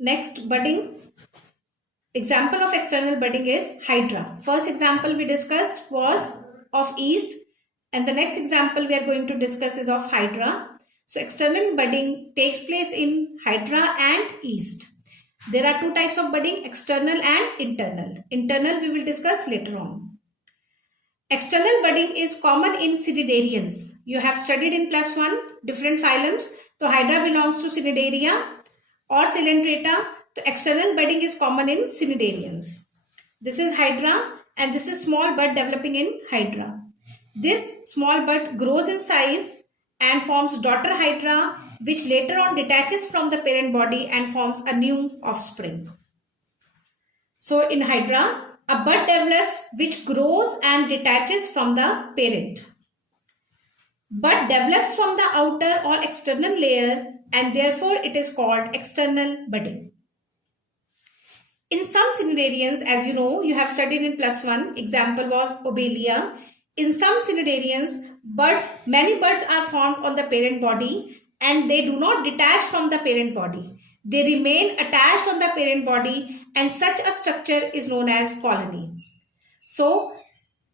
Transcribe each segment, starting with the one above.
Next, budding. Example of external budding is hydra. First example we discussed was of yeast, and the next example we are going to discuss is of hydra. So external budding takes place in hydra and yeast. There are two types of budding, external and internal. Internal we will discuss later on. External budding is common in cnidarians. You have studied in +1 different phylums. So hydra belongs to cnidaria or Coelenterata. So external budding is common in cnidarians. This is hydra and this is small bud developing in hydra. This small bud grows in size and forms daughter hydra, which later on detaches from the parent body and forms a new offspring. So in hydra, a bud develops which grows and detaches from the parent. Bud develops from the outer or external layer and therefore it is called external budding. In some cnidarians, as you know, you have studied in +1, example was Obelia. In some cnidarians, many buds are formed on the parent body and they do not detach from the parent body. They remain attached on the parent body and such a structure is known as colony. So,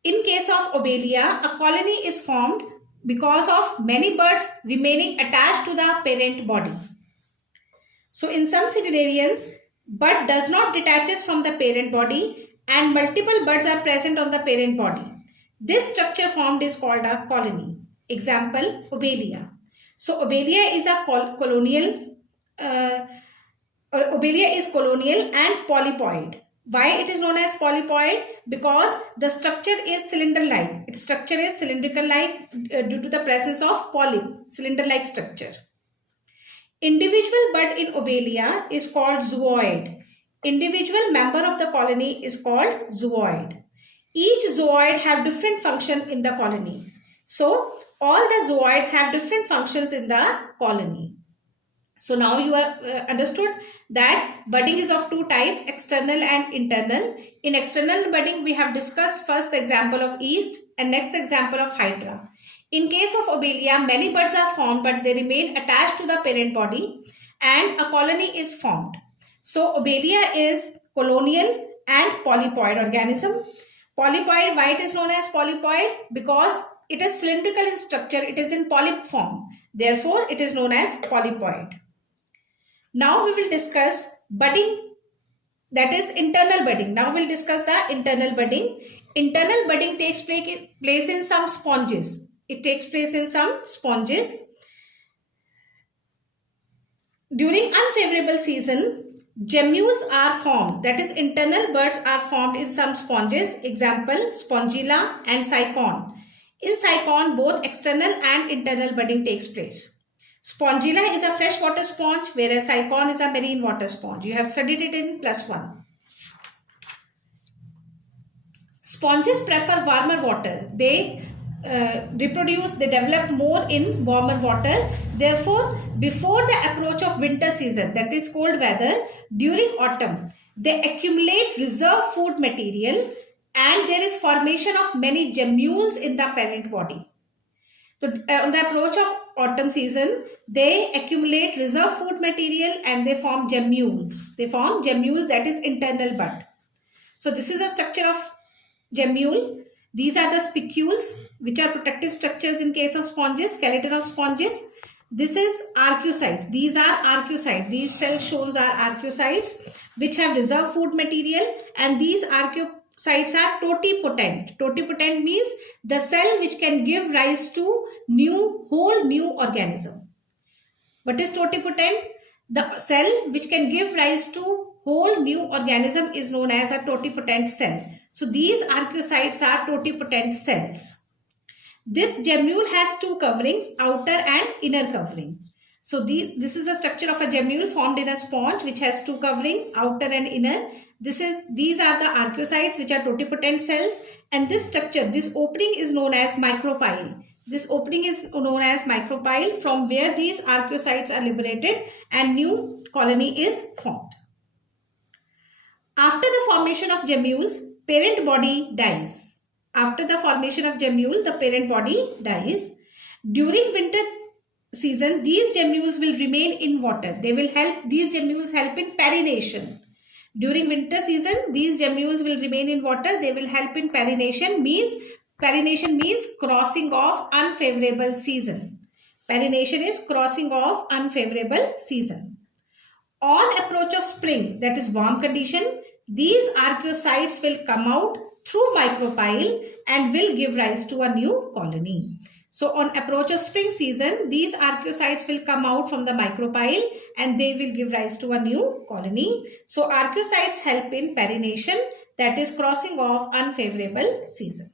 in case of Obelia, a colony is formed because of many buds remaining attached to the parent body. So, in some cnidarians, bud does not detaches from the parent body and multiple buds are present on the parent body. This structure formed is called a colony. Example, Obelia. So, Obelia is a colonial and polypoid. Why it is known as polypoid? Because the structure is cylinder-like. Its structure is cylindrical-like due to the presence of polyp, cylinder-like structure. Individual bud in Obelia is called zooid. Individual member of the colony is called zooid. Each zooid have different function in the colony. So, all the zooids have different functions in the colony. So, now you have understood that budding is of two types, external and internal. In external budding, we have discussed first the example of yeast and next example of hydra. In case of Obelia, many buds are formed but they remain attached to the parent body and a colony is formed. So, Obelia is colonial and polypoid organism. Polypoid, why it is known as polypoid? Because it is cylindrical in structure, it is in polyp form. Therefore, it is known as polypoid. Now, we will discuss budding, that is internal budding. Now, we will discuss the internal budding. Internal budding takes place in some sponges. It takes place in some sponges. During unfavorable season, gemmules are formed. That is, internal buds are formed in some sponges. Example, spongilla and cycon. In cycon, both external and internal budding takes place. Spongilla is a freshwater sponge, whereas cycon is a marine water sponge. You have studied it in +1. Sponges prefer warmer water. They reproduce, they develop more in warmer water. Therefore, before the approach of winter season, that is cold weather, during autumn, they accumulate reserve food material and there is formation of many gemmules in the parent body. So, on the approach of autumn season, they accumulate reserve food material and they form gemmules. They form gemmules, that is internal bud. So, this is a structure of gemmule. These are the spicules, which are protective structures in case of sponges, skeleton of sponges. This is arcucites. These are arcucites. These cells shown are arcucites, which have reserve food material, and these arcucites are totipotent. Totipotent means the cell which can give rise to whole new organism. What is totipotent? The cell which can give rise to whole new organism is known as a totipotent cell. So, these arcucites are totipotent cells. This gemmule has two coverings, outer and inner covering. So, this is a structure of a gemmule formed in a sponge which has two coverings, outer and inner. These are the arcucites, which are totipotent cells, and this structure, this opening is known as micropyle. This opening is known as micropyle, from where these arcucites are liberated and new colony is formed. After the formation of gemmules, parent body dies. After the formation of gemmule, the parent body dies. During winter season, these gemmules will remain in water. These gemmules help in perennation. During winter season, these gemmules will remain in water. They will help in perennation. Perennation means crossing of unfavorable season. Perennation is crossing of unfavorable season. On approach of spring, that is warm condition, these archaeocytes will come out through micropyle and will give rise to a new colony. So on approach of spring season, these archaeocytes will come out from the micropyle and they will give rise to a new colony. So archaeocytes help in perennation, that is crossing of unfavorable season.